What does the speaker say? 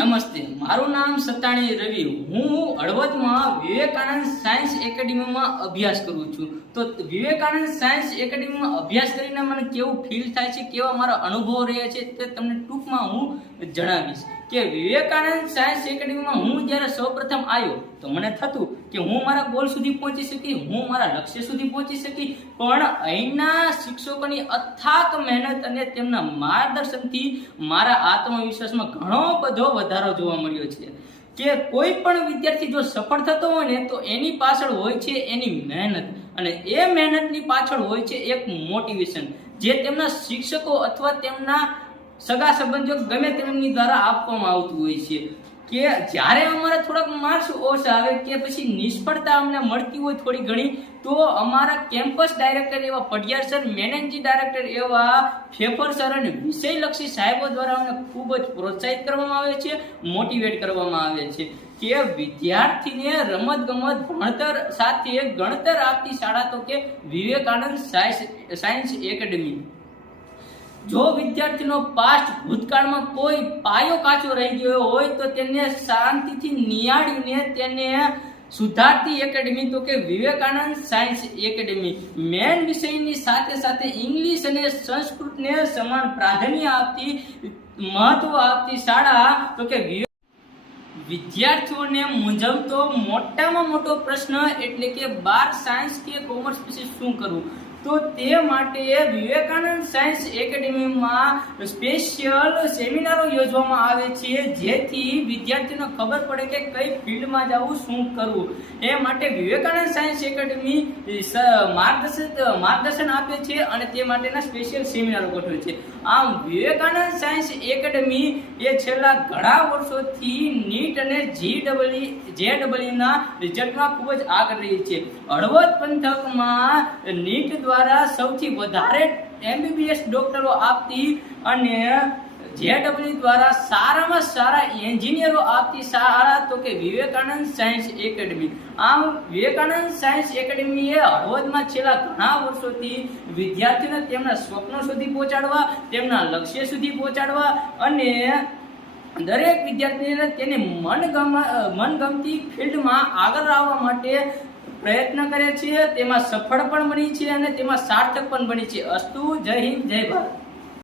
નમસ્તે મારું નામ સતાણી રવિ હું હળવદમાં વિવેકાનંદ સાયન્સ એકેડેમીમાં અભ્યાસ કરું છું. તો વિવેકાનંદ સાયન્સ એકેડેમીમાં અભ્યાસ કરીને મને કેવું ફીલ થાય છે, કેવા મારા અનુભવ રહ્યા છે તે તમને ટૂંકમાં હું જણાવીશ. કે વિવેકાનંદ સાયન્સ એકેડેમીમાં હું જ્યારે સૌપ્રથમ આવ્યો, તો મને થતું કે હું મારા ગોલ સુધી પહોંચી શકી, હું મારા લક્ષ્ય સુધી પહોંચી શકી, પણ અહીંના શિક્ષકોની અથાક મહેનત અને તેમના માર્ગદર્શનથી મારા આત્મવિશ્વાસમાં ઘણો બધો વધારો જોવા મળ્યો છે. કે કોઈ પણ વિદ્યાર્થી જો સફળ થતો હોય ને, તો એની પાછળ હોય છે એની મહેનત. અને એ મહેનતની પાછળ હોય છે એક મોટિવેશન જે તેમના શિક્ષકો અથવા તેમના સગા સંબંધીઓ ગમે તેમની દ્વારા આપવામાં આવતું હોય છે. કે જ્યારે અમારા થોડાક માર્ક્સ ઓછા આવે કે પછી નિષ્ફળતા અમને મળતી હોય થોડી ઘણી, તો અમારા કેમ્પસ ડાયરેક્ટર એવા પડિયાર સર મેનેજિંગ ડાયરેક્ટર એવા ફેફર સર અને વિષયલક્ષી સાહેબો દ્વારા અમને ખૂબ જ પ્રોત્સાહિત કરવામાં આવે છે મોટિવેટ કરવામાં આવે છે કે વિદ્યાર્થીને રમત ગમત ભણતર સાથે ગણતર આપતી શાળા તો કે વિવેકાનંદ સાયન્સ એકેડેમી જો વિદ્યાર્થીનો પાસ્ટ ભૂતકાળમાં કોઈ પાયો કાચો રહી ગયો હોય તો તેને શાંતિથી નિયાળીને તેને સુધારતી એકેડેમી તો કે વિવેકાનંદ સાયન્સ એકેડમી મેન વિષયની સાથે સાથે ઇંગ્લિશ અને સંસ્કૃતને સમાન પ્રાધાન્ય આપતી, મહત્વ આપતી શાળા તો કે વિદ્યાર્થીઓને મૂંઝવતો મોટામાં મોટો પ્રશ્ન એટલે કે બાર સાયન્સ કે કોમર્સ વિશે શું કરવું? તો તે માટે વિવેકાનંદ સાયન્સ એકેડેમીમાં સ્પેશિયલ સેમિનારો યોજવામાં આવે છે, જેથી વિદ્યાર્થીઓને ખબર પડે કે કઈ ફિલ્ડમાં જવું શું કરવું. એ માટે વિવેકાનંદ સાયન્સ એકેડેમી સ- માર્ગદર્શન આપે છે અને તે માટેના સ્પેશિયલ સેમિનારો ગોઠવે છે. આમ વિવેકાનંદ સાયન્સ એકેડેમી એ છેલ્લા ઘણા વર્ષોથી નીટ અને જી ડબલઈ જે રિઝલ્ટમાં ખૂબ જ આગળ રહી છે. હળવદ પંથકમાં નીટ દ્વારા સૌથી વધારે એમબીબીએસ ડોક્ટરો આપતી અને જેડબલ્યુ દ્વારા સારામાં સારા એન્જિનિયરો આપતી શાળા તો કે વિવેકાનંદ સાયન્સ એકેડમી આમ વિવેકાનંદ સાયન્સ એકેડમીએ હળવદમાં છેલ્લા ઘણા વર્ષોથી વિદ્યાર્થીઓને તેમના સ્વપ્નો સુધી પહોંચાડવા, તેમના લક્ષ્ય સુધી પહોંચાડવા અને દરેક વિદ્યાર્થીને તેની મનગમ, મનગમતી ફિલ્ડમાં આગળ આવવા માટે પ્રયત્ન કરે છે તેમાં સફળ પણ બની છે અને તેમાં સાર્થક પણ બની છે અસ્તુ, જય હિન્દ, જય ભારત.